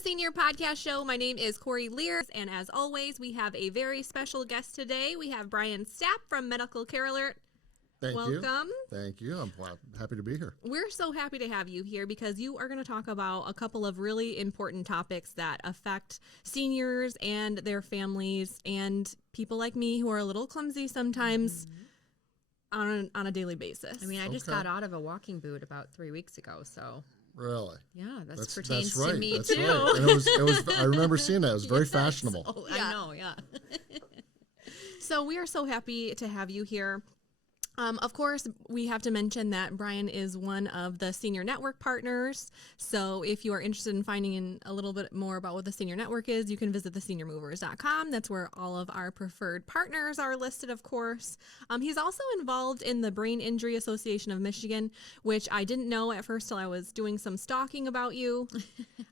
the Senior Podcast Show. My name is Corey Lear, and as always, we have a very special guest today. We have Bryan Stapp from Medical Care Alert. Welcome. Thank you. I'm happy to be here. We're so happy to have you here because you are going to talk about a couple of really important topics that affect seniors and their families and people like me who are a little clumsy sometimes on a daily basis. I mean, I just got out of a walking boot about 3 weeks ago, so... Really? Yeah, that pertains right. to me that's too. Right. And it was. I remember seeing that. It was very fashionable. Oh, yeah. I know, yeah. So we are so happy to have you here. Of course, we have to mention that Bryan is one of the Senior Network partners. So if you are interested in finding in a little bit more about what the Senior Network is, you can visit theseniormovers.com. That's where all of our preferred partners are listed, of course. He's also involved in the Brain Injury Association of Michigan, which I didn't know at first till I was doing some stalking about you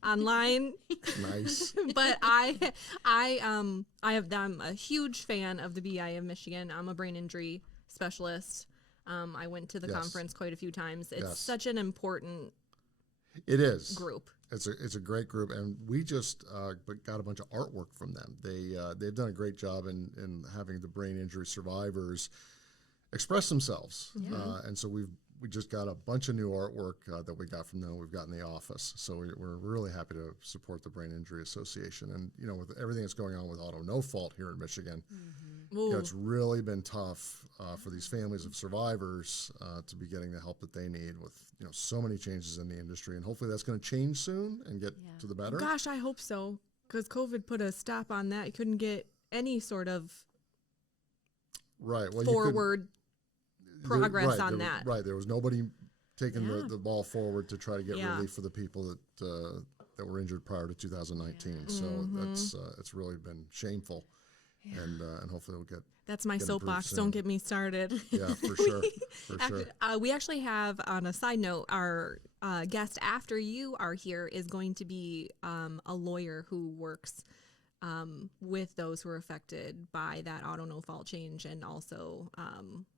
online. Nice. But I'm a huge fan of the BI of Michigan. I'm a brain injury specialist. I went to the conference quite a few times. It's such an important group. It's a great group, and we just got a bunch of artwork from them. They've done a great job in having the brain injury survivors express themselves, and so we just got a bunch of new artwork that we got from them. We've got in the office, so we're really happy to support the Brain Injury Association. And with everything that's going on with auto no fault here in Michigan, it's really been tough for these families of survivors to be getting the help that they need with so many changes in the industry. And hopefully that's going to change soon and get to the better. Gosh, I hope so, because COVID put a stop on that. You couldn't get any sort of forward progress on that. There was nobody taking the ball forward to try to get relief for the people that were injured prior to 2019. So it's really been shameful, and hopefully we'll get. That's my soapbox. Don't get me started. Yeah, for sure. We actually have, on a side note, our guest after you are here is going to be a lawyer who works with those who are affected by that auto no fault change, and also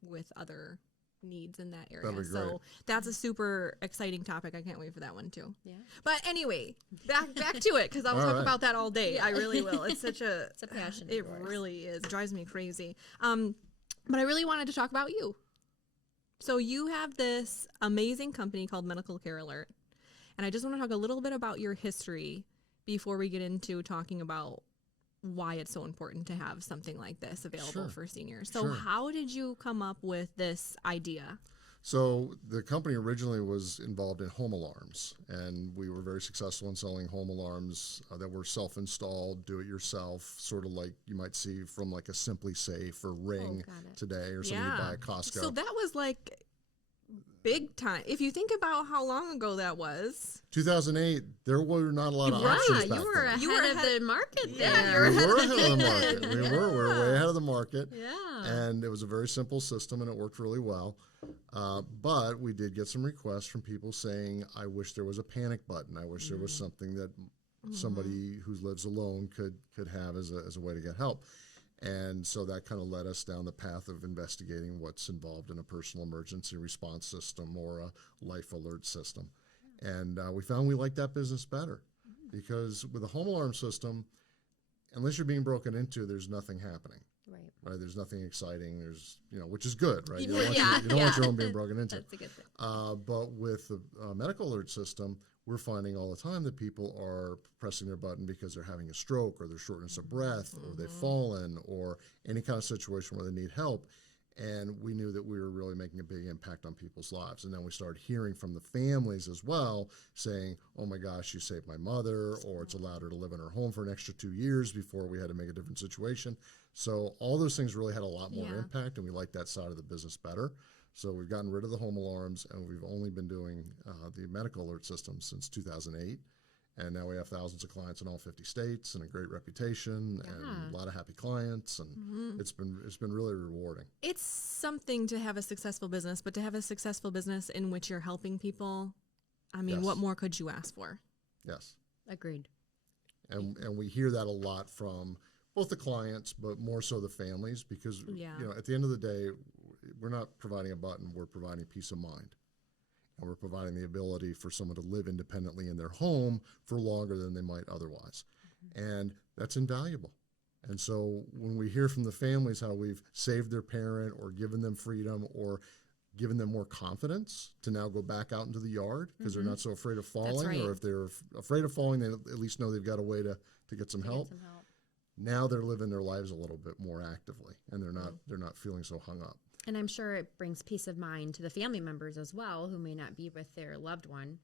with other needs in that area. So that's a super exciting topic. I can't wait for that one too. Yeah. But anyway, back to it, because I'll talk about that all day. I really will. It's such it's a passion. It really is. It drives me crazy. But I really wanted to talk about you. So you have this amazing company called Medical Care Alert, and I just want to talk a little bit about your history before we get into talking about why it's so important to have something like this available for seniors. So how did you come up with this idea? So the company originally was involved in home alarms, and we were very successful in selling home alarms that were self-installed, do-it-yourself, sort of like you might see from like a Simply Safe or Ring today, or something you buy at Costco. So that was like big time. If you think about how long ago that was. 2008, there were not a lot of options back you were then. ahead of the market there. Yeah, we were ahead of the market. We were way ahead of the market. Yeah. And it was a very simple system, and it worked really well. But we did get some requests from people saying, I wish there was a panic button. I wish there was something that somebody who lives alone could have as a way to get help. And so that kind of led us down the path of investigating what's involved in a personal emergency response system or a life alert system. And we found we liked that business better, because with a home alarm system, unless you're being broken into, there's nothing happening. Right. There's nothing exciting. There's, which is good, right? You don't want your home being broken into. That's a good thing. But with the medical alert system, we're finding all the time that people are pressing their button because they're having a stroke, or they're shortness of breath, or they've fallen, or any kind of situation where they need help. And we knew that we were really making a big impact on people's lives. And then we started hearing from the families as well, saying, oh my gosh, you saved my mother, or it's allowed her to live in her home for an extra 2 years before we had to make a different situation. So all those things really had a lot more impact, and we liked that side of the business better. So we've gotten rid of the home alarms, and we've only been doing the medical alert system since 2008. And now we have thousands of clients in all 50 states, and a great reputation, and a lot of happy clients, and it's been really rewarding. It's something to have a successful business, but to have a successful business in which you're helping people, I mean, what more could you ask for? Yes. Agreed. And we hear that a lot from both the clients, but more so the families, because at the end of the day, we're not providing a button, we're providing peace of mind. and we're providing the ability for someone to live independently in their home for longer than they might otherwise. And that's invaluable. And so when we hear from the families how we've saved their parent or given them freedom or given them more confidence to now go back out into the yard because they're not so afraid of falling, right. or if they're afraid of falling, they at least know they've got a way to get some help. Now they're living their lives a little bit more actively, and they're not feeling so hung up. And I'm sure it brings peace of mind to the family members as well who may not be with their loved one.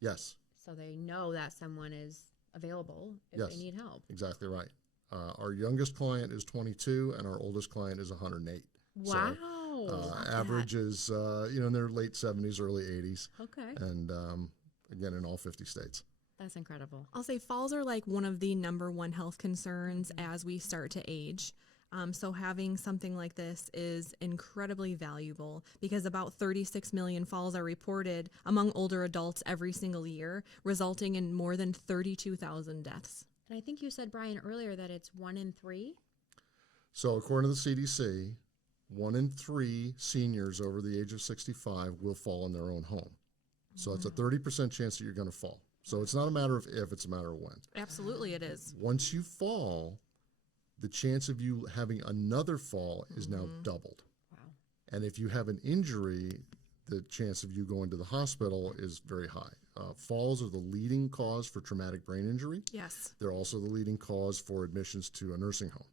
Yes. So they know that someone is available if Yes. they need help. Exactly right. Our youngest client is 22, and our oldest client is 108. Wow. So, average is in their late 70s, early 80s, Okay. and again in all 50 states. That's incredible. I'll say falls are like one of the number one health concerns as we start to age. So having something like this is incredibly valuable because about 36 million falls are reported among older adults every single year, resulting in more than 32,000 deaths. And I think you said, Brian, earlier that it's 1 in 3. So according to the CDC, 1 in 3 seniors over the age of 65 will fall in their own home. So it's a 30% chance that you're going to fall. So it's not a matter of if, it's a matter of when. Absolutely, it is. Once you fall, the chance of you having another fall is now doubled. Wow. And if you have an injury, the chance of you going to the hospital is very high. Falls are the leading cause for traumatic brain injury. Yes. They're also the leading cause for admissions to a nursing home.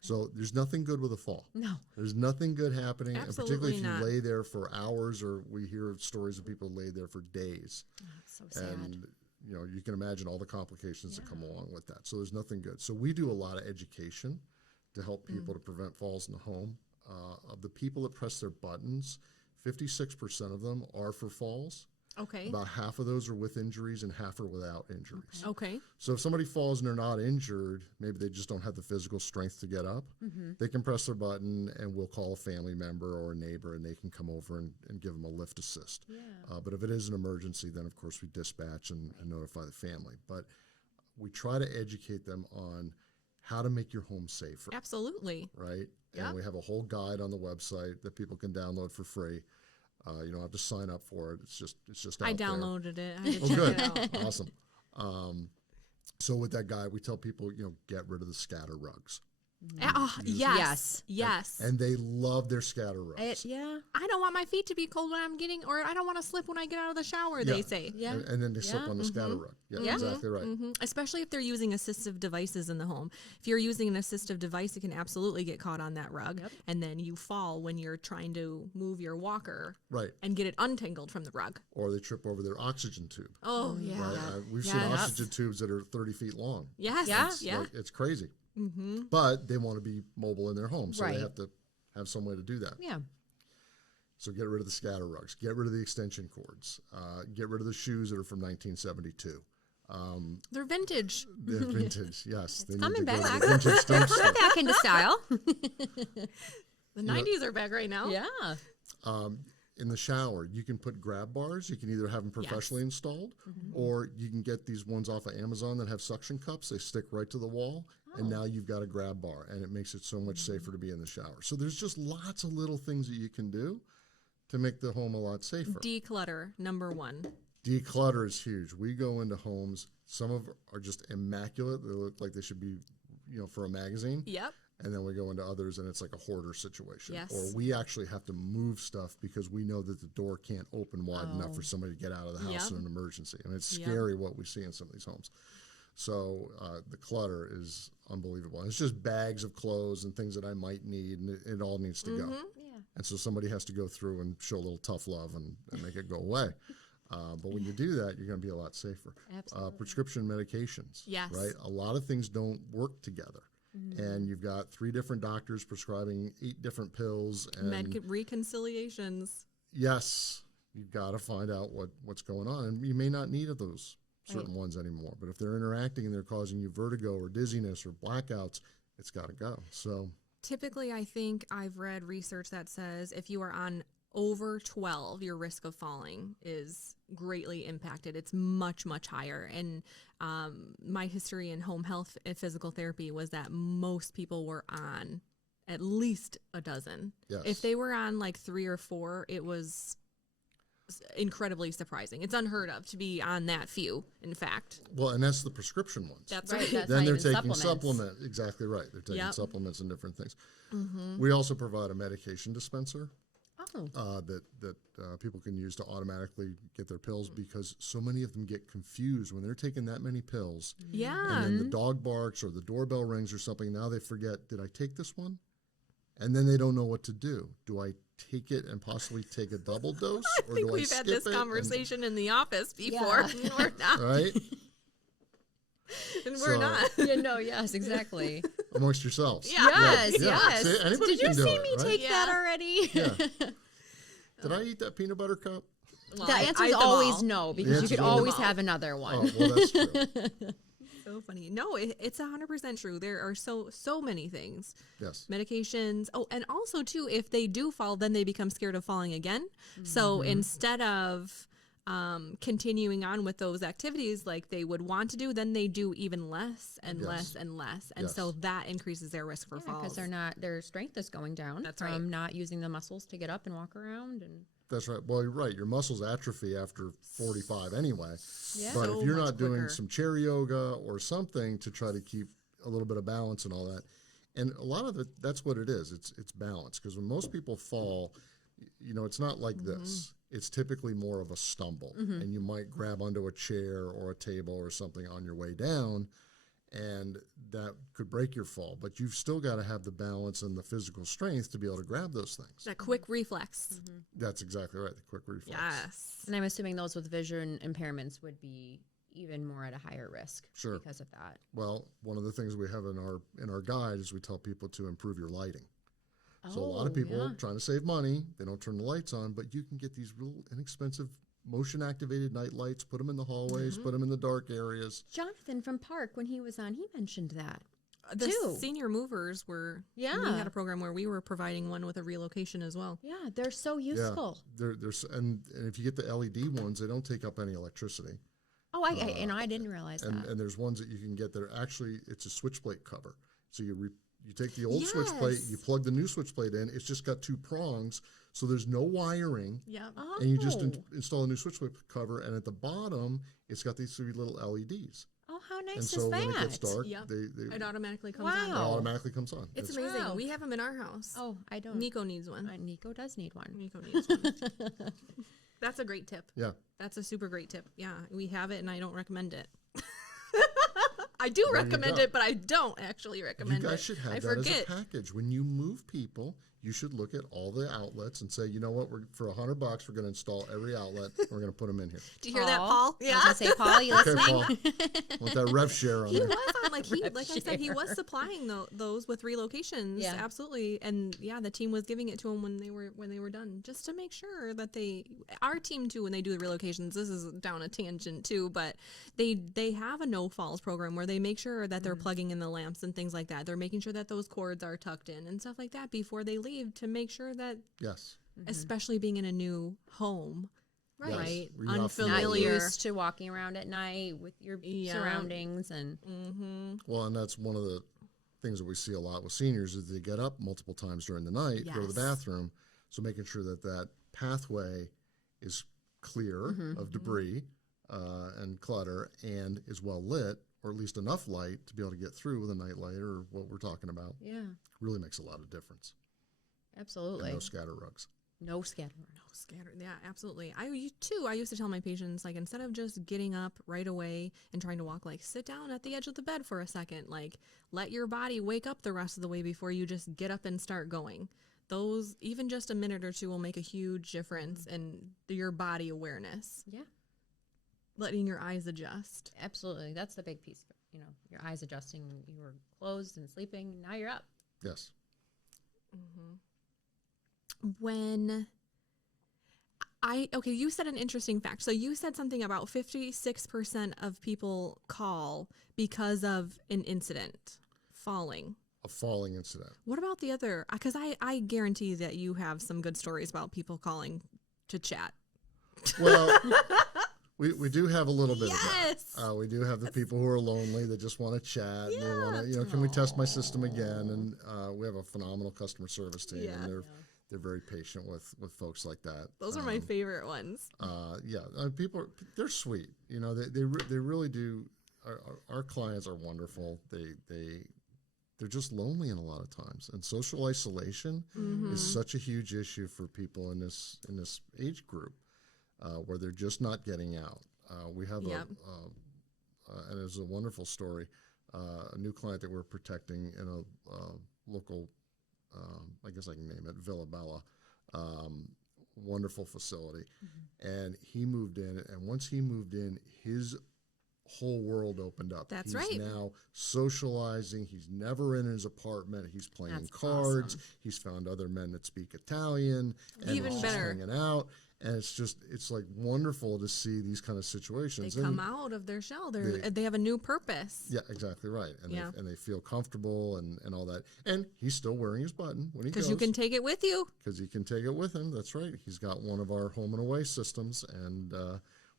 So there's nothing good with a fall. No. There's nothing good happening, Absolutely and particularly if not. you lay there for hours, or we hear stories of people laid there for days. Oh, it's so sad. And you can imagine all the complications that come along with that. So there's nothing good. So we do a lot of education to help people to prevent falls in the home. Of the people that press their buttons, 56% of them are for falls. Okay. About half of those are with injuries and half are without injuries. Okay. So if somebody falls and they're not injured, maybe they just don't have the physical strength to get up, they can press their button and we'll call a family member or a neighbor and they can come over and give them a lift assist. Yeah. But if it is an emergency, then of course we dispatch and notify the family. But we try to educate them on how to make your home safer, Absolutely. right? Yep. And we have a whole guide on the website that people can download for free. You don't have to sign up for it. It's just out I there. downloaded it. I had to Oh, check good. it out. Awesome. So with that guide, we tell people, get rid of the scatter rugs. Yes. Yes. And they love their scatter rugs. Yeah. I don't want my feet to be cold when I'm or I don't want to slip when I get out of the shower, they say. Yeah. And then they slip on the scatter rug. Yeah, Yeah. exactly right. Especially if they're using assistive devices in the home. If you're using an assistive device, it can absolutely get caught on that rug. Yep. And then you fall when you're trying to move your walker Right. and get it untangled from the rug. Or they trip over their oxygen tube. Oh, yeah. Right? We've Yeah, seen yes. oxygen tubes that are 30 feet long. Yes. Yeah. It's Yeah. it's crazy. But they want to be mobile in their home, so Right. they have to have some way to do that. Yeah. So get rid of the scatter rugs. Get rid of the extension cords. Get rid of the shoes that are from 1972. They're vintage. They're vintage, yes. They need coming to go to back. the vintage dump store. Back into style. The 90s are back right now. Yeah. In the shower, you can put grab bars. You can either have them professionally installed, or you can get these ones off of Amazon that have suction cups. They stick right to the wall, and now you've got a grab bar, and it makes it so much safer to be in the shower. So there's just lots of little things that you can do to make the home a lot safer. Declutter, number one. Declutter is huge. We go into homes. Some of are just immaculate. They look like they should be, for a magazine. Yep. And then we go into others, and it's like a hoarder situation. Yes. Or we actually have to move stuff because we know that the door can't open wide enough for somebody to get out of the house Yep. in an emergency. I mean, it's Yep. scary what we see in some of these homes. So the clutter is unbelievable. And it's just bags of clothes and things that I might need, and it all needs to go. Yeah. And so somebody has to go through and show a little tough love and make it go away. But when you do that, you're going to be a lot safer. Absolutely. Prescription medications, Yes. right? A lot of things don't work together. And you've got 3 different doctors prescribing 8 different pills. And Reconciliations. yes, you've got to find out what's going on. And you may not need those certain ones anymore. But if they're interacting and they're causing you vertigo or dizziness or blackouts, it's got to go. So Typically, I think I've read research that says if you are on over 12, your risk of falling is greatly impacted. It's much, much higher. And my history in home health and physical therapy was that most people were on at least a dozen. yes. If they were on like 3 or 4, it was incredibly surprising. It's unheard of to be on that few, in fact. Well, and that's the prescription ones. That's Right, right. that's Then not they're even taking supplements. Exactly right. They're taking Yep. supplements and different things. We also provide a medication dispenser Oh, that people can use to automatically get their pills, because so many of them get confused when they're taking that many pills. Yeah. And then the dog barks or the doorbell rings or something. Now they forget, did I take this one? And then they don't know what to do. Do I take it and possibly take a double dose? I think we've had this conversation in the office before. Yeah. And we're not. Right? And we're So- not. yes, exactly. Amongst yourselves. Yeah. Yes, Yeah. yes. See, anybody Did you can do see it, me right? take that Yeah. already? Yeah. Did I eat that peanut butter cup? Well, The I answer ate is them always all. no, because you answer's could always always no. have another one. Oh, well, that's true. So funny. No, it's 100% true. There are so many things. Yes. Medications. Oh, and also too, if they do fall, then they become scared of falling again. So instead of continuing on with those activities like they would want to do, then they do even less and Yes. less and less, and Yes. so that increases their risk for Because falls. their strength is going down That's from right. not using the muscles to get up and walk around. And That's right. Well, you're right. Your muscles atrophy after 45 anyway. Yeah. But So if you're much not doing quicker. some chair yoga or something to try to keep a little bit of balance and all that, and a lot of it, that's what it is. It's balance. Because when most people fall, it's not like this. It's typically more of a stumble, and you might grab onto a chair or a table or something on your way down, and that could break your fall. But you've still got to have the balance and the physical strength to be able to grab those things. That quick reflex. That's exactly right. The quick reflex. Yes. and I'm assuming those with vision impairments would be even more at a higher risk Sure. because of that. Well, one of the things we have in our guide is we tell people to improve your lighting. So a lot of people trying to save money, they don't turn the lights on, but you can get these real inexpensive motion-activated night lights, put them in the hallways, put them in the dark areas. Jonathan from Park, when he was on, he mentioned that. The too. senior movers were. Yeah. We had a program where we were providing one with a relocation as well. Yeah, they're so useful. Yeah, and if you get the LED ones, they don't take up any electricity. Oh, I didn't realize that. And there's ones that you can get that are actually, it's a switch plate cover. So you take the old switch plate, Yes. you plug the new switch plate in, it's just got two prongs, so there's no wiring. Yeah. Oh, And you just install a new switch plate cover, and at the bottom, it's got these three little LEDs. oh, how nice And is so that? when it gets dark, Yep. they It automatically comes Wow. it on. automatically comes on. It's It's- amazing. Wow. We have them in our house. Oh, I don't. Nico needs one. Nico does need one. Nico needs one. That's a great tip. yeah. That's a super great tip. Yeah, we have it, and I don't recommend it. I do There you recommend go. it, but I don't actually recommend it. You guys should have I that forget. as a package. When you move people, you should look at all the outlets and say, you know what, for $100, we're going to install every outlet. We're going to put them in here. Do you hear that, Paul? I was gonna say, Paul, you Okay, listening? Paul. Want that rev share on He there. was on like Rev I said, he was share. supplying those with relocations. Yeah. Absolutely. And yeah, the team was giving it to him when they were done, just to make sure that our team too, when they do the relocations, this is down a tangent too, but they have a no falls program where they make sure that they're plugging in the lamps and things like that. They're making sure that those cords are tucked in and stuff like that before they leave, to make sure that, Yes. especially being in a new home, Right. Yes. right? Where you're not Not Unfamiliar. used to walking around at night with your Yeah. surroundings and Well, and that's one of the things that we see a lot with seniors is they get up multiple times during the night, go to the Yes. bathroom. So making sure that pathway is clear of debris and clutter and is well lit, or at least enough light to be able to get through with a night light or what we're talking about. yeah, Really makes a lot of difference. absolutely. And no scatter rugs. No scatter. No, scattered. Yeah, absolutely. I used to tell my patients, like, instead of just getting up right away and trying to walk, like, sit down at the edge of the bed for a second. Like, let your body wake up the rest of the way before you just get up and start going. Those, even just a minute or two, will make a huge difference in your body awareness. Yeah, Letting your eyes adjust. absolutely. That's the big piece. Your eyes adjusting. You were closed and sleeping. Now you're up. Yes. When you said an interesting fact. So you said something about 56% of people call because of an incident, falling. A falling incident. What about the other? Because I guarantee that you have some good stories about people calling to chat. Well, we do have a little bit Yes. of that. We do have the people who are lonely that just want to chat. And they want to, can we test my system again? And we have a phenomenal customer service team. Yeah. And they're very patient with folks like that. Those are my favorite ones. People they're sweet. You know, they really do. Our clients are wonderful. They're just lonely in a lot of times, and social isolation is such a huge issue for people in this age group, where they're just not getting out. We have and it's a wonderful story. A new client that we're protecting in a local, I guess I can name it, Villa Bella, wonderful facility. And he moved in, and once he moved in, his whole world opened up. That's He's right. now socializing. He's never in his apartment. He's playing That's cards. awesome. He's found other men that speak Italian. And Even he's better. just hanging out. And it's like wonderful to see these kind of They situations. come out of their shell. They have a new purpose. Yeah, exactly right. And, Yeah. they feel comfortable and all that. And he's still wearing his button when he goes. Because you can take it with you. Because he can take it with him. That's right. He's got one of our home and away systems. And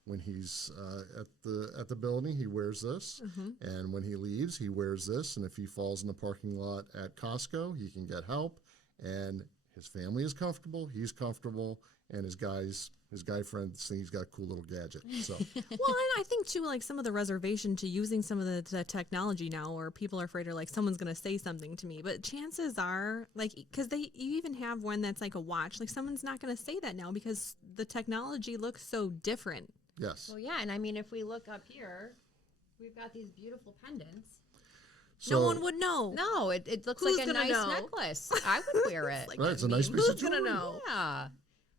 when he's at the building, he wears this. And when he leaves, he wears this. And if he falls in the parking lot at Costco, he can get help. And his family is comfortable. He's comfortable. And his guy friends think he's got a cool little gadget. So Well, and I think too, like some of the reservation to using some of the technology now, or people are afraid, or like someone's going to say something to me. But chances are, like, because you even have one that's like a watch, like someone's not going to say that now because the technology looks so different. yes. Well, yeah, and I mean, if we look up here, we've got these beautiful pendants. So, No one would know. No, it looks Who's like a gonna nice know? necklace. I would wear it. Like Right, a it's a nice meme. piece of Who's gonna jewelry. know? Yeah.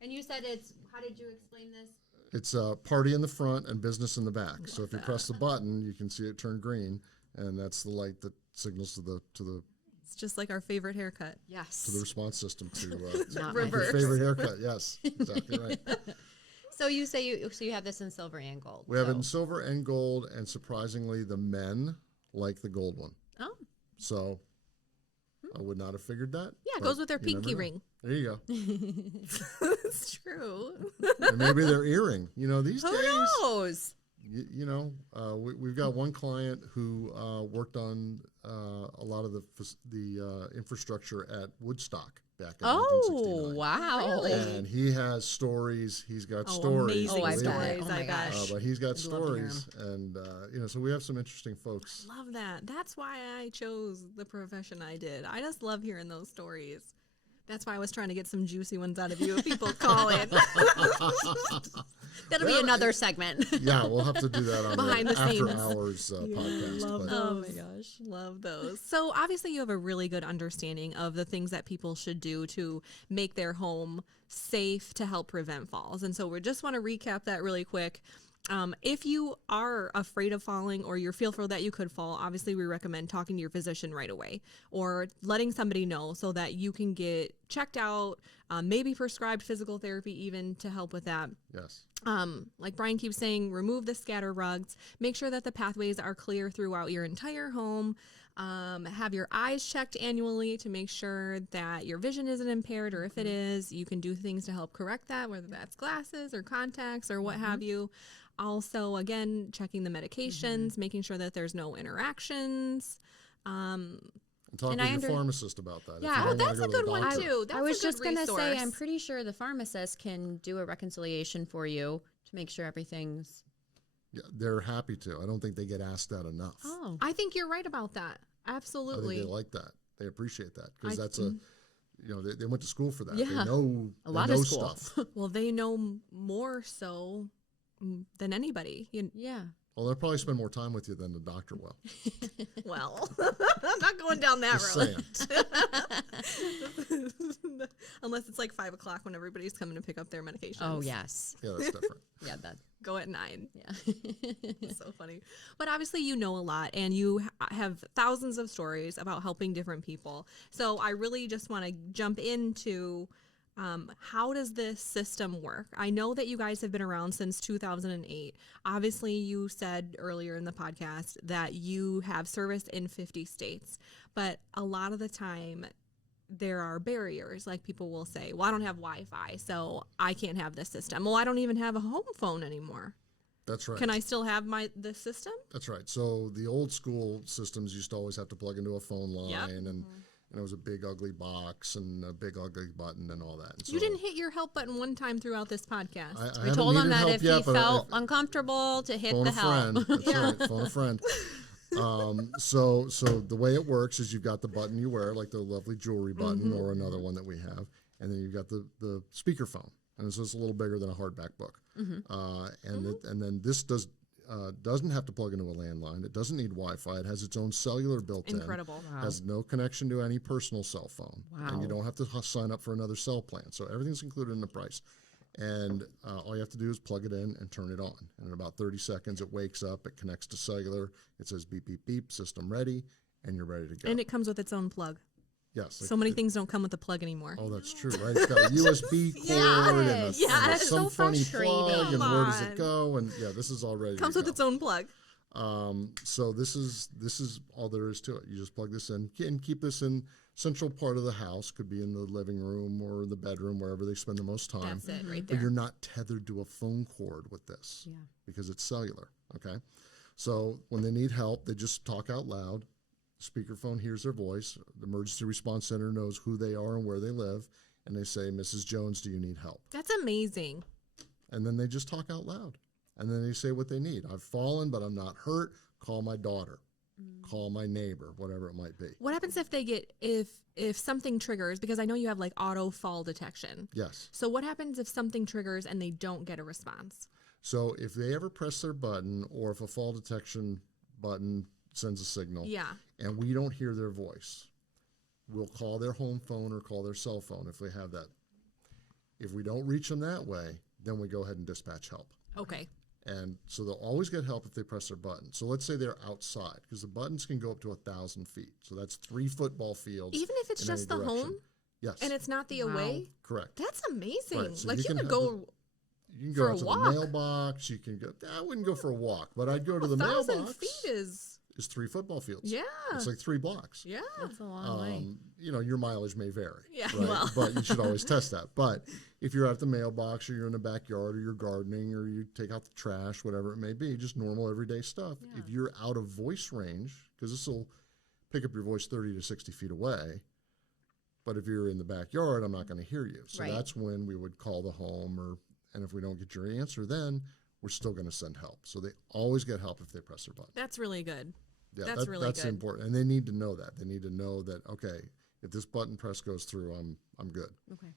And you said how did you explain this? It's a party in the front and business in the back. So if you press the button, you can see it turn green, and that's the light that signals to the It's just like our favorite haircut. Yes. response system to Not your reverse. favorite haircut. Yes, exactly right. So you say you have this in silver and gold. We have it in silver and gold, and surprisingly, the men like the gold one. Oh. So I would not have figured that. Yeah, it but goes with their you never pinky know. ring. There you go. It's true. And maybe their earring. You know, these Who days, knows? we've got one client who worked on a lot of the infrastructure at Woodstock back in Oh, 1969. wow. And he has stories. He's got Oh, stories. amazing I believe bet. me. stories, Oh, my I bet. gosh. But he's got I'd love to hear stories, and so we have some interesting folks. Love that. That's why I chose the profession I did. I just love hearing those stories. That's why I was trying to get some juicy ones out of you. People call in. That'll be another segment. Yeah, we'll have to do that on Behind the the after scenes. hours podcast. love but- those. Oh my gosh. Love those. So obviously you have a really good understanding of the things that people should do to make their home safe to help prevent falls. And so we just want to recap that really quick. If you are afraid of falling or you're fearful that you could fall, obviously we recommend talking to your physician right away or letting somebody know so that you can get checked out, maybe prescribed physical therapy even to help with that. Yes. Like Bryan keeps saying, remove the scatter rugs, make sure that the pathways are clear throughout your entire home. Have your eyes checked annually to make sure that your vision isn't impaired, or if it is, you can do things to help correct that, whether that's glasses or contacts or what have you. Also, again, checking the medications, making sure that there's no interactions. And talk And with I your pharmacist about that. if Yeah, you don't wanna that's go a to the good one doctor. too. That's I was a good just going to say, I'm resource. pretty sure the pharmacist can do a reconciliation for you to make sure everything's. Yeah, they're happy to. I don't think they get asked that enough. Oh. I think you're right about that. I think Absolutely. they like that. They appreciate that I- because that's they went to school for that. Yeah. They know A lot they of know school. stuff. Well, they know more so than anybody. Yeah. Well, they'll probably spend more time with you than the doctor will. Well, I'm not going down that Just road. saying. Unless it's like 5 o'clock when everybody's coming to pick up their medications. Oh, yes. Yeah, that's different. Yeah, that. Go at 9. Yeah. It's so funny. But obviously, you know a lot and you have thousands of stories about helping different people. So I really just want to jump into how does this system work? I know that you guys have been around since 2008. Obviously, you said earlier in the podcast that you have service in 50 states. But a lot of the time, there are barriers. Like people will say, well, I don't have Wi-Fi, so I can't have this system. Well, I don't even have a home phone anymore. That's right. Can I still have this system? That's right. So the old school systems used to always have to plug into a phone line, Yep. and it was a big ugly box and a big ugly button and all that. And You didn't hit your help button one time throughout this podcast. I We haven't told him needed that help if yet, he but felt uncomfortable to hit phone the a help. friend. That's right, phone a friend. So the way it works is you've got the button you wear, like the lovely jewelry button or another one that we have, and then you've got the speakerphone, and it's just a little bigger than a hardback book. And then this doesn't have to plug into a landline. It doesn't need Wi-Fi. It has its own cellular built in. Incredible. Wow. Has no connection to any personal cell phone. And you Wow. don't have to sign up for another cell plan. So everything's included in the price. And all you have to do is plug it in and turn it on. And in about 30 seconds, it wakes up. It connects to cellular. It says beep, beep, beep, system ready, and you're ready to go. And it comes with its own plug. Yes. So many things don't come with a plug anymore. Oh, that's true, right? It's got a USB cord and Yes. and It's some so funny frustrating. plug, and where does Come it go? And yeah, this is all ready Comes to with go. its own plug. So this is all there is to it. You just plug this in and keep this in central part of the house. Could be in the living room or the bedroom, wherever they spend the most time. That's it right But you're there. not tethered to a phone cord with this Yeah. because it's cellular. Okay. So when they need help, they just talk out loud. Speakerphone hears their voice. The emergency response center knows who they are and where they live. And they say, Mrs. Jones, do you need help? That's amazing. And then they just talk out loud. And then they say what they need. I've fallen, but I'm not hurt. Call my daughter. Call my neighbor, whatever it might be. What happens if they get if something triggers? Because I know you have like auto fall detection. Yes. So what happens if something triggers and they don't get a response? So if they ever press their button or if a fall detection button sends a signal Yeah. and we don't hear their voice, we'll call their home phone or call their cell phone if they have that. If we don't reach them that way, then we go ahead and dispatch help. Okay. And so they'll always get help if they press their button. So let's say they're outside because the buttons can go up to 1,000 feet. So that's 3 football fields. Even if it's in any just the direction. home Yes. and it's not the Wow. away, correct. that's amazing. Right, so Like you you can could have go You can for go a out to walk. the mailbox. You can go. I wouldn't go for a walk, but I'd go to the 1,000 mailbox. feet is 3 football fields. yeah. It's like 3 blocks. Yeah. That's a long way. You know, your mileage may vary. Yeah, Right? well. But you should always test that. But if you're at the mailbox or you're in the backyard or you're gardening or you take out the trash, whatever it may be, just normal everyday stuff. Yeah. If you're out of voice range, because this will pick up your voice 30 to 60 feet away. But if you're in the backyard, I'm not going to hear you. So Right. that's when we would call the home and if we don't get your answer, then we're still going to send help. So they always get help if they press their button. That's really good. Yeah, That's really that's good. important, and they need to know that. They need to know that okay, if this button press goes through, I'm good. Okay.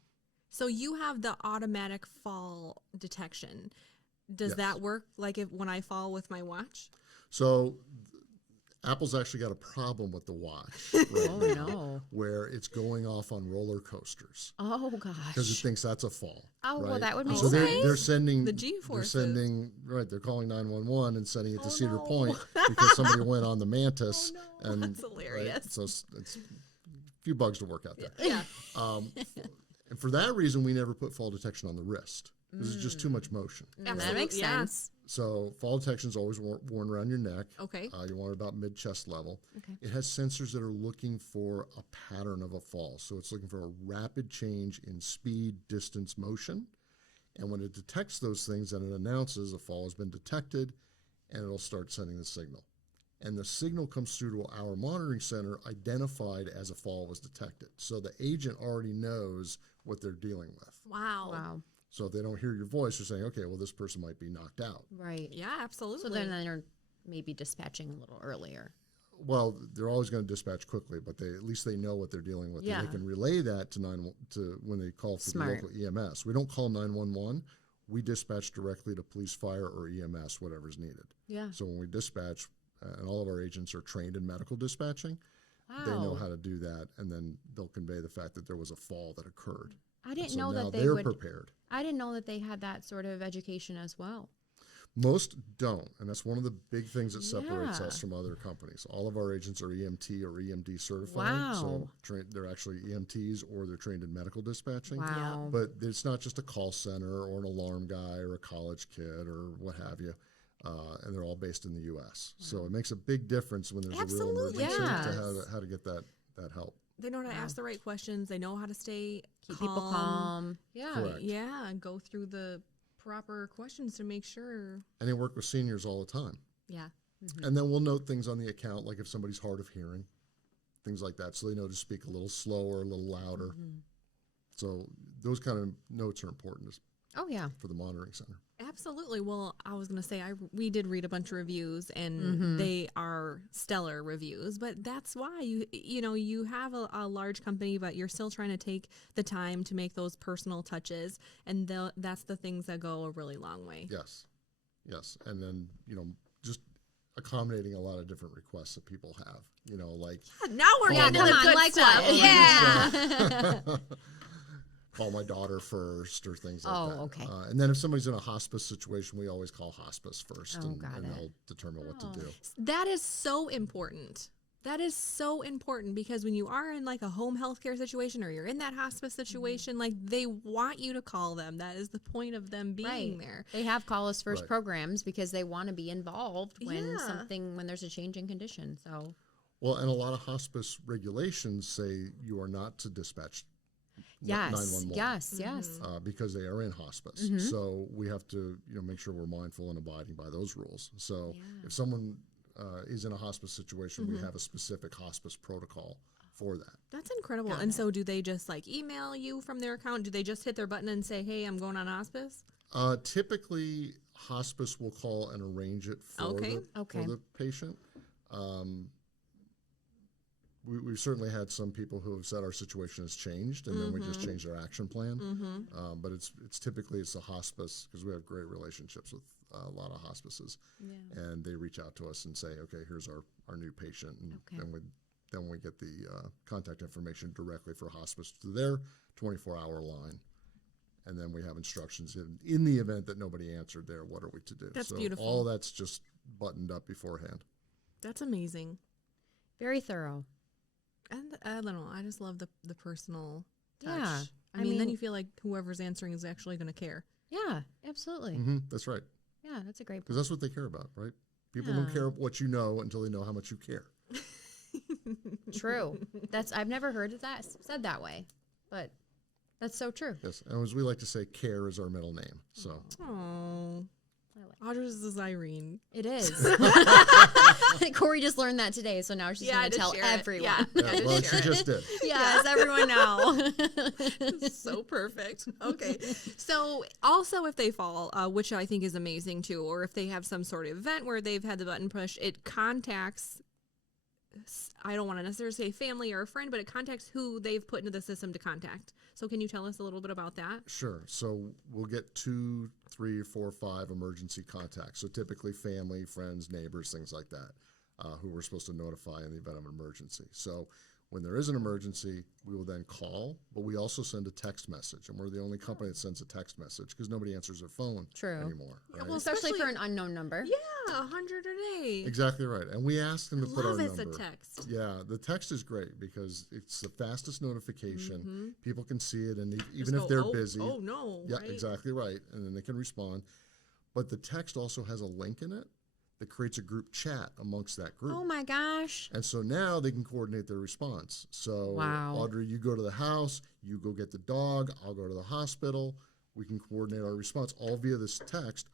So you have the automatic fall detection. Does Yes. that work like if when I fall with my watch? So Apple's actually got a problem with the watch, right Oh now, no. where it's going off on roller coasters Oh because it gosh. thinks that's a fall. Oh well, right? that would make So sense. they're sending The They're G-forces. sending right. They're calling 911 and sending it to Oh, Cedar no. Point because somebody went on the Mantis. Oh, no. And That's hilarious. Right, so it's a few bugs to work out there. Yeah. And for that reason, we never put fall detection on the wrist because it's just too much motion. That makes Absolutely, yeah. sense. So fall detection is always worn around your neck. Okay. You want it about mid-chest level. Okay. It has sensors that are looking for a pattern of a fall. So it's looking for a rapid change in speed, distance, motion. And when it detects those things, then it announces a fall has been detected, and it'll start sending the signal. And the signal comes through to our monitoring center identified as a fall was detected. So the agent already knows what they're dealing with. Wow. Wow. So if they don't hear your voice, they're saying, okay, well, this person might be knocked out. Right. Yeah, absolutely. So then they're maybe dispatching a little earlier. Well, they're always going to dispatch quickly, but at least they know what they're dealing with. Yeah. And they can relay that to when they call for Smart. the local EMS. We don't call 911. We dispatch directly to police, fire, or EMS, whatever's needed. Yeah. So when we dispatch, and all of our agents are trained in medical dispatching, Wow. they know how to do that, and then they'll convey the fact that there was a fall that occurred. I didn't So know now that they they're would. prepared. I didn't know that they had that sort of education as well. Most don't, and that's one of the big things that separates Yeah. us from other companies. All of our agents are EMT or EMD certified, Wow. so they're actually EMTs or they're trained in medical dispatching. Wow. But it's not just a call center or an alarm guy or a college kid or what have you, and they're all based in the U.S. So it makes a big difference when there's a real Absolutely. emergency Yes. to how to get that help. They know how to ask the right questions. They know how to stay Keep people calm. Yeah. Correct. Yeah, and go through the proper questions to make sure. And they work with seniors all the time. Yeah. And then we'll note things on the account, like if somebody's hard of hearing, things like that. So they know to speak a little slower, a little louder. So those kind of notes are important Oh, yeah. for the monitoring center. Absolutely. Well, I was going to say, we did read a bunch of reviews, and they are stellar reviews. But that's why you have a large company, but you're still trying to take the time to make those personal touches, and that's the things that go a really long way. Yes, and then just accommodating a lot of different requests that people have. Like Now we're getting to the come on, good like stuff. what? Yeah. call my daughter first or things like that. Oh, okay. And then if somebody's in a hospice situation, we always call hospice first, Oh, and got it. they'll determine what to do. That is so important. That is so important because when you are in like a home healthcare situation or you're in that hospice situation, like they want you to call them. That is the point of them being there. They have call us first Right. programs because they want to be involved when Yeah. when there's a change in condition. So Well, and a lot of hospice regulations say you are not to dispatch yes, 911. yes. Because they are in hospice. So we have to, make sure we're mindful and abiding by those rules. So if someone is in a hospice situation, we have a specific hospice protocol for that. That's incredible. Got And it. so do they just like email you from their account? Do they just hit their button and say, hey, I'm going on hospice? Typically, hospice will call and arrange it for, Okay. Okay. for the patient. We've certainly had some people who have said our situation has changed, and then we just change their action plan. But it's typically the hospice, because we have great relationships with a lot of hospices, and they reach out to us and say, okay, here's our new patient, and then we get the contact information directly for hospice to their 24-hour line. And then we have instructions in the event that nobody answered there, what are we to do? That's so beautiful. All that's just buttoned up beforehand. That's amazing. Very thorough. And I don't know. I just love the personal touch. Yeah. I mean, then you feel like whoever's answering is actually going to care. Yeah, absolutely. That's right. Yeah, that's a great Because point. that's what they care about, right? People don't care what you know until they know how much you care. True. I've never heard that said that way, but that's so true. Yes, and as we like to say, care is our middle name. So Oh. Audrey's is Irene. It is. Corey just learned that today, so now she's Yeah, going to just tell share it. everyone. Yeah. well, she just did. Yes, everyone now. So perfect. Okay. So also if they fall, which I think is amazing too, or if they have some sort of event where they've had the button push, it contacts, I don't want to necessarily say family or a friend, but it contacts who they've put into the system to contact. So can you tell us a little bit about that? Sure. So we'll get 2, 3, 4, 5 emergency contacts. So typically family, friends, neighbors, things like that, who we're supposed to notify in the event of an emergency. So when there is an emergency, we will then call, but we also send a text message. And we're the only company that sends a text message because nobody answers their phone anymore. Right? well, Especially for an unknown number. Yeah, 100 a day. Exactly right. And we ask them to put our Love it's number. a text. Yeah, the text is great because it's the fastest notification. People can see it, and even Just if go, they're oh, busy. Oh, no. Yeah, right? exactly right. And then they can respond. But the text also has a link in it that creates a group chat amongst that group. Oh my gosh. And so now they can coordinate their response. So, Wow. Audrey, you go to the house, you go get the dog, I'll go to the hospital. We can coordinate our response all via this text,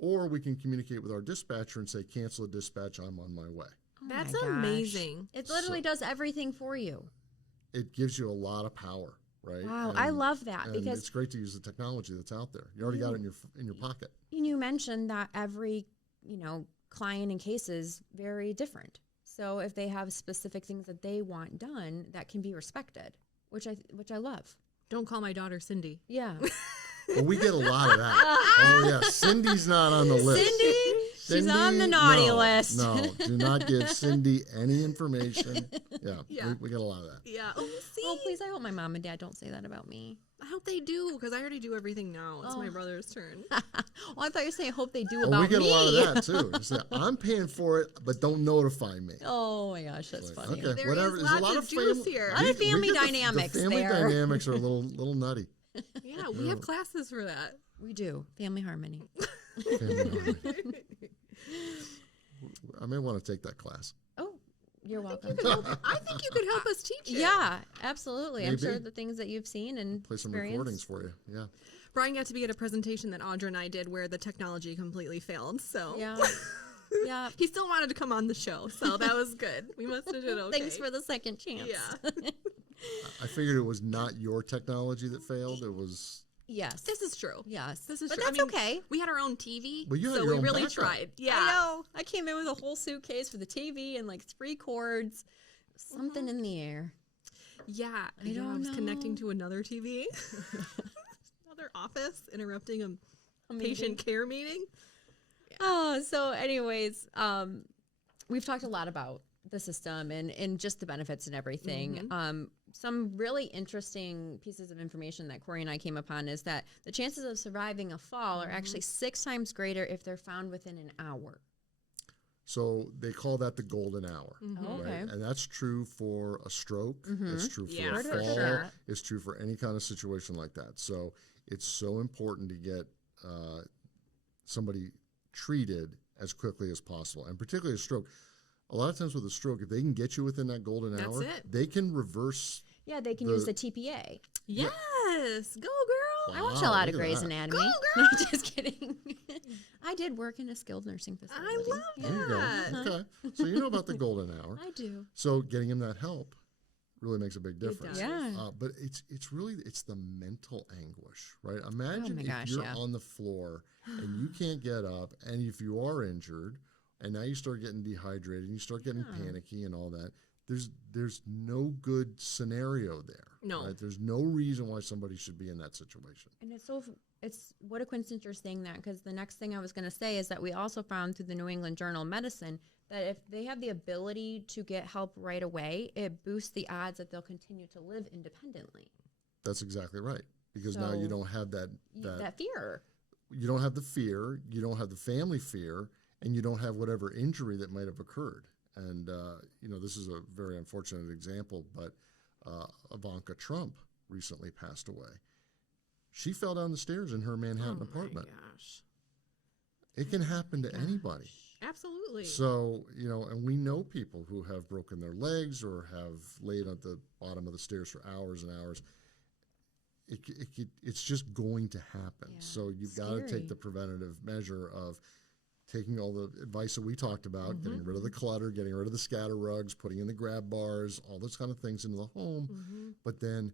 or we can communicate with our dispatcher and say, cancel a dispatch, I'm on my way. Oh That's my gosh. amazing. It literally does everything for you. It gives you a lot of power, right? Wow, I love that and because it's great to use the technology that's out there. You already got it in your pocket. you mentioned that every, client and case is very different. So if they have specific things that they want done, that can be respected, which I love. Don't call my daughter Cindy. Yeah. Well, we get a lot of that. Oh, yeah. Cindy's not on the list. Cindy? She's on the naughty list. No, do not give Cindy any information. Yeah. We get a lot of that. Yeah. Oh, see? Oh, please, I hope my mom and dad don't say that about me. I hope they do, because I already do everything now. It's my brother's turn. Well, I thought you were saying I hope they do Well, about we get me. a lot of that, too. You say, I'm paying for it, but don't notify me. Oh, my gosh, that's Like, funny. okay, There whatever. is There's lots a lot of of juice here. A lot of family we get dynamics the family there. dynamics are a little nutty. Yeah, we have classes for that. We do. Family harmony. Family harmony. I may want to take that class. Oh, you're welcome. I think you could help us teach it. Yeah, absolutely. I'm Maybe. sure the things that you've seen and Play some experienced. recordings for you. Yeah. Brian got to be at a presentation that Audra and I did where the technology completely failed. So Yeah. Yeah. He still wanted to come on the show, so that was good. We must have did okay. Thanks for the second chance. Yeah. I figured it was not your technology that failed. It was. Yes. This is true. Yes. This is But true. that's okay. We had our own TV, But you had so your we own really backup. tried. Yeah. I know. I came in with a whole suitcase for the TV and like 3 cords. Something in the air. Yeah. I don't was connecting know. to another TV. Another office, interrupting a Meeting. patient care meeting. Oh, so anyways, we've talked a lot about the system and just the benefits and everything. Some really interesting pieces of information that Corey and I came upon is that the chances of surviving a fall are actually 6 times greater if they're found within an hour. So they call that the golden hour. Oh, okay. Right? And that's true for a stroke. It's true for Yeah, a for fall. sure. It's true for any kind of situation like that. So it's so important to get somebody treated as quickly as possible, and particularly a stroke. A lot of times with a stroke, if they can get you within that golden That's hour, it. they can reverse. Yeah, they can use the TPA. Yes. Go, girl. I watch a Wow, lot of look at Grey's that. Anatomy. Go, No, just kidding. I did work in a skilled nursing facility. I love There you that. go. Okay. So you know about the golden hour. I do. So getting him that help really makes a big difference. does. Yeah. But it's really the mental anguish, right? Imagine my if gosh, you're yeah. on the floor and you can't get up, and if you are injured, and now you start getting dehydrated, and you start getting panicky and all that. There's no good scenario there. No. Right? There's no reason why somebody should be in that situation. And it's what a coincidence you're saying that, because the next thing I was going to say is that we also found through the New England Journal of Medicine that if they have the ability to get help right away, it boosts the odds that they'll continue to live independently. That's exactly right. Because now you So, don't have that fear. you don't have the fear, you don't have the family fear, and you don't have whatever injury that might have occurred. And, this is a very unfortunate example, but Ivanka Trump recently passed away. She fell down the stairs in her Manhattan apartment. Oh my gosh. It can happen to anybody. Absolutely. So, and we know people who have broken their legs or have laid at the bottom of the stairs for hours and hours. It's just going to happen. Yeah, So you've got to scary. take the preventative measure of taking all the advice that we talked about, getting rid of the clutter, getting rid of the scatter rugs, putting in the grab bars, all those kind of things into the home. But then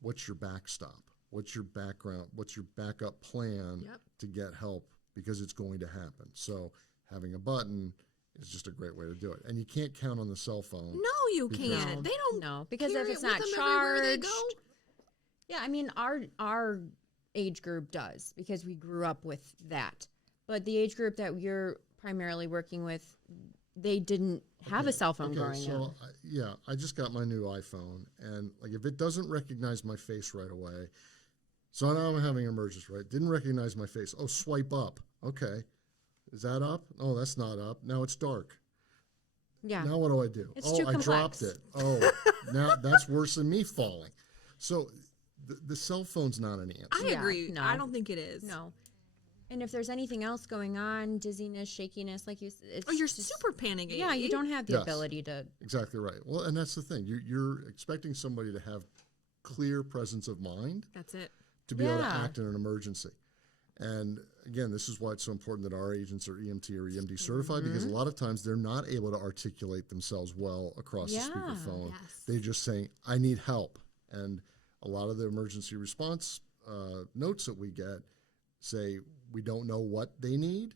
what's your backstop? What's your background? What's your backup plan to get help? Because it's going to happen. So having a button is just a great way to do it. And you can't count on the cell phone. No, you Because- can't. They don't. No, because carry if it it's with not them everywhere they charged. go. Yeah, I mean, our age group does because we grew up with that. But the age group that you're primarily working with, they didn't have a cell phone growing up. I just got my new iPhone, and like if it doesn't recognize my face right away, so now I'm having an emergency, right? Didn't recognize my face. Oh, swipe up. Okay, is that up? Oh, that's not up. Now it's dark. Yeah. Now what do I do? It's oh, too I dropped complex. it. Oh, now that's worse than me falling. So the cell phone's not an answer. I Yeah, agree. no. I don't think it is. No. And if there's anything else going on, dizziness, shakiness, like you said, it's Oh, you're just- super panicking. Yeah, you don't have the Yes. ability to. Exactly right. Well, and that's the thing. You're expecting somebody to have clear presence of mind That's it. to be able to Yeah. act in an emergency. And again, this is why it's so important that our agents are EMT or EMD certified, because a lot of times they're not able to articulate themselves well across the Yeah. speakerphone. Yes. They're just saying, I need help. And a lot of the emergency response notes that we get say, we don't know what they need.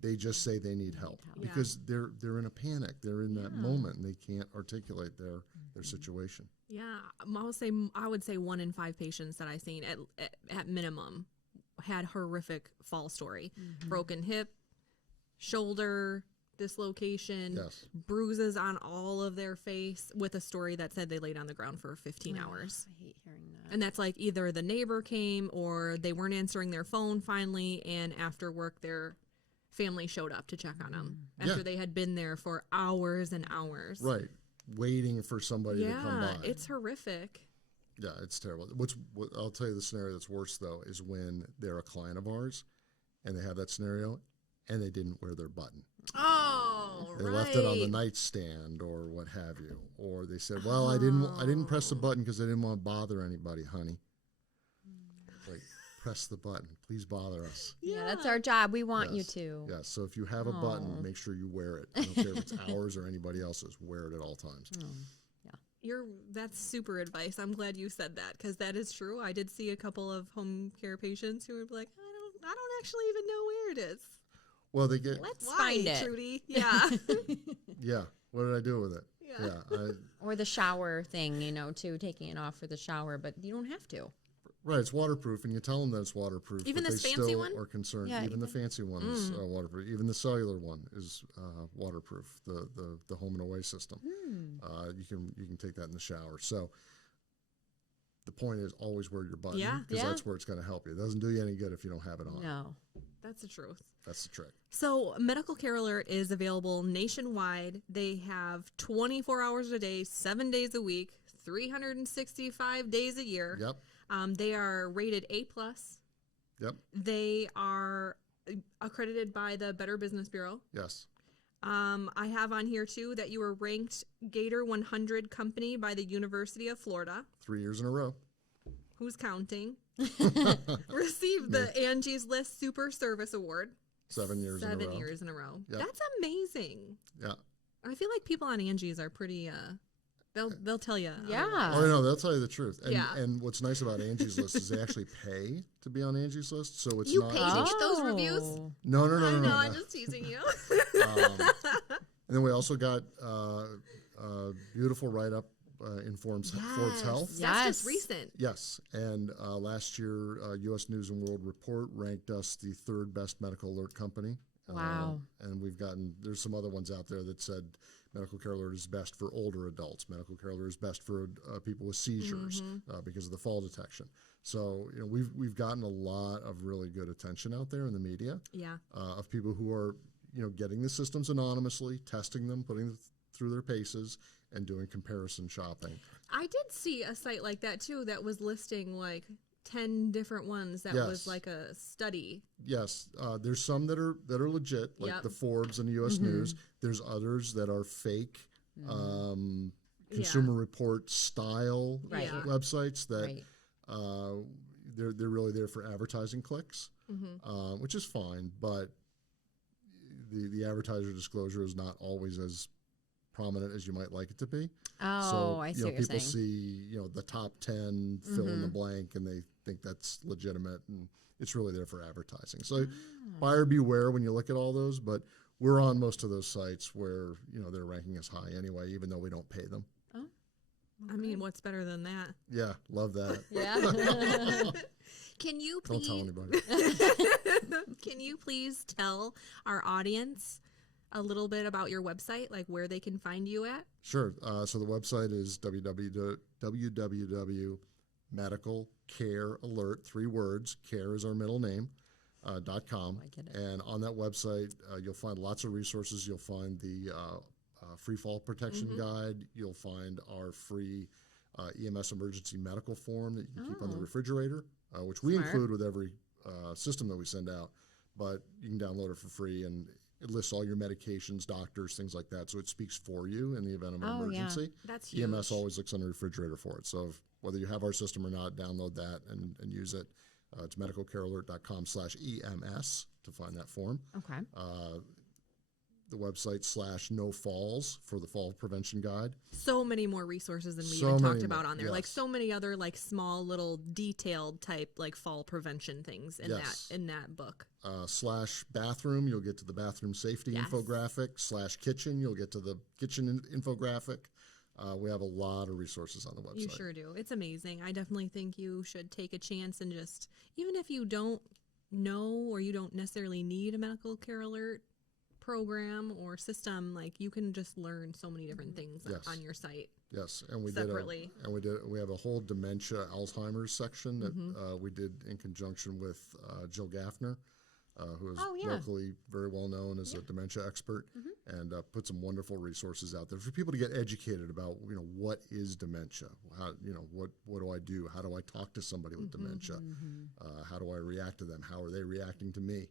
They just say they need help Yeah. because they're in a panic. They're in that moment and they can't articulate their situation. Yeah, I would say 1 in 5 patients that I've seen at minimum had horrific fall story, broken hip, shoulder dislocation, Yes. bruises on all of their face, with a story that said they laid on the ground for 15 hours. I hate hearing that. And that's like either the neighbor came or they weren't answering their phone finally, and after work their family showed up to check on them after Yeah. they had been there for hours and hours. Right. Waiting for somebody to come Yeah, by. it's horrific. Yeah, it's terrible. I'll tell you the scenario that's worse though is when they're a client of ours and they have that scenario and they didn't wear their button. Oh, They right. left it on the nightstand or what have you. Or they said, "Well, I didn't press the button because I didn't want to bother anybody, honey." Like, press the button. Please bother us. Yeah, that's our job. We want you Yes. to. Yeah, so if you have a button, make sure you wear it. I don't care if it's ours or anybody else's. Wear it at all times. That's super advice. I'm glad you said that because that is true. I did see a couple of home care patients who were like, I don't actually even know where it is. Well, they get Let's Why, find it. Trudy? Yeah. yeah. What did I do with it? Yeah. Or the shower thing, too, taking it off for the shower, but you don't have to. Right, it's waterproof, and you tell them that it's waterproof. Even but this they fancy still one? are concerned. Yeah, Even the fancy one is waterproof. Even the cellular one is waterproof. The home and away system. You can take that in the shower. So the point is always wear your button. Yeah. Because Yeah. that's where it's going to help you. It doesn't do you any good if you don't have it on. No. That's the truth. That's the trick. So, Medical Care Alert is available nationwide. They have 24 hours a day, 7 days a week, 365 days a year. Yep. They are rated A+. Yep. They are accredited by the Better Business Bureau. Yes. I have on here, too, that you were ranked Gator 100 company by the University of Florida. 3 years in a row. Who's counting? Received the Angie's List Super Service Award. 7 years in a row. 7 years in a row. Yep. That's amazing. Yeah. I feel like people on Angie's are pretty, they'll tell you. Yeah. Oh, no, they'll tell you the truth. And, Yeah. and what's nice about Angie's List is they actually pay to be on Angie's List. So it's You not pay just, to get those reviews? No, no, no, I no, know, no. I'm just teasing you. And then we also got beautiful write-up in Forbes Health. That's Yes. just recent. Yes, and last year, U.S. News and World Report ranked us the third best medical alert company. Wow. And there's some other ones out there that said Medical Care Alert is best for older adults. Medical Care Alert is best for people with seizures because of the fall detection. So, we've gotten a lot of really good attention out there in the media Yeah. of people who are, getting the systems anonymously, testing them, putting them through their paces, and doing comparison shopping. I did see a site like that, too, that was listing like 10 different ones that was Yes. like a study. Yes, there's some that are legit, like Yep. the Forbes and the U.S. News. There's others that are fake, Consumer Report style Right. Yeah. websites that Right. they're really there for advertising clicks, which is fine, but the advertiser disclosure is not always as prominent as you might like it to be. Oh, So, I see what you're people saying. see, the top 10 fill in the blank, and they think that's legitimate, and it's really there for advertising. So buyer beware when you look at all those, but we're on most of those sites where, they're ranking us high anyway, even though we don't pay them. I mean, what's better than that? Yeah, love that. Yeah. Can you Don't please tell anybody. Can you please tell our audience a little bit about your website, like where they can find you at? Sure. So the website is www.medicalcarealert, 3 words, care is our middle name, .com. I get it. And on that website, you'll find lots of resources. You'll find the free fall protection guide. You'll find our free EMS emergency medical form that you can keep on the refrigerator, which we Smart. include with every system that we send out. But you can download it for free, and it lists all your medications, doctors, things like that. So it speaks for you in the event of an emergency. That's huge. EMS always looks on the refrigerator for it. So whether you have our system or not, download that and use it. It's medicalcarealert.com/EMS to find that form. Okay. The website /no falls for the fall prevention guide. So many more resources than we So even many talked about more, on there. Like yes. so many other like small little detailed type like fall prevention things in Yes. that book. /bathroom, you'll get to the bathroom safety Yes. infographic. /kitchen, you'll get to the kitchen infographic. We have a lot of resources on the website. You sure do. It's amazing. I definitely think you should take a chance and just, even if you don't know or you don't necessarily need a medical care alert program or system, like you can just learn so many different things Yes. on your site. Yes, and we Separately. we have a whole dementia Alzheimer's section that Mm-hmm. we did in conjunction with Jill Gaffner, who is Oh, yeah. locally very well known as a dementia expert, and put some wonderful resources out there for people to get educated about what is dementia, how what do I do, how do I talk to somebody with dementia, how do I react to them, how are they reacting to me.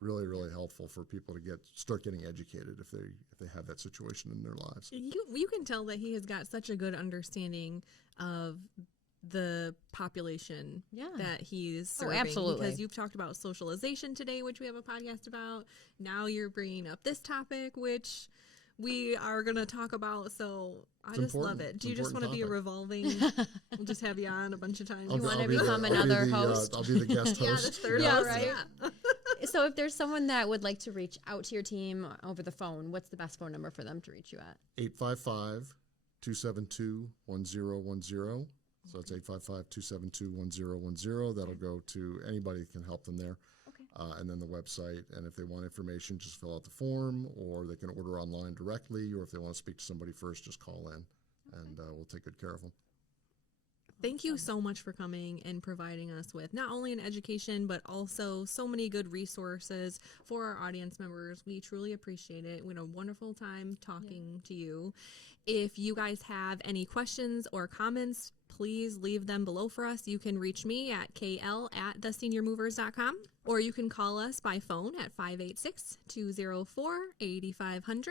Really, really helpful for people to start getting educated if they have that situation in their lives. You can tell that he has got such a good understanding of the population Yeah. that he's Oh, serving. absolutely. Because you've talked about socialization today, which we have a podcast about. Now you're bringing up this topic, which we are going to talk about. So I It's just love important. it. It's Do you an just want to be a important revolving? We'll just have you on a bunch of times. I'll You be- wanna I'll be the- become I'll be another the, host? I'll be the guest Yeah, the host. third Yeah, host. right. Yeah. So if there's someone that would like to reach out to your team over the phone, what's the best phone number for them to reach you at? 855-272-1010. So it's 855-272-1010. That'll go to anybody that can help them there. Okay. And then the website. And if they want information, just fill out the form, or they can order online directly, or if they want to speak to somebody first, just call in, and we'll take good care of them. Thank you so much for coming and providing us with not only an education, but also so many good resources for our audience members. We truly appreciate it. We had a wonderful time talking to you. If you guys have any questions or comments, please leave them below for us. You can reach me at kl@theseniormovers.com, or you can call us by phone at 586-204-8500.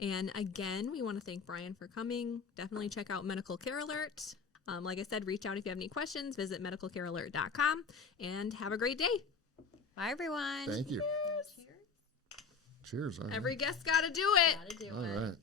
And again, we want to thank Bryan for coming. Definitely check out Medical Care Alert. Like I said, reach out if you have any questions. Visit medicalcarealert.com, and have a great day. Bye, everyone. Thank you. Cheers. All right. Every guest got to do it. Gotta do All it. right.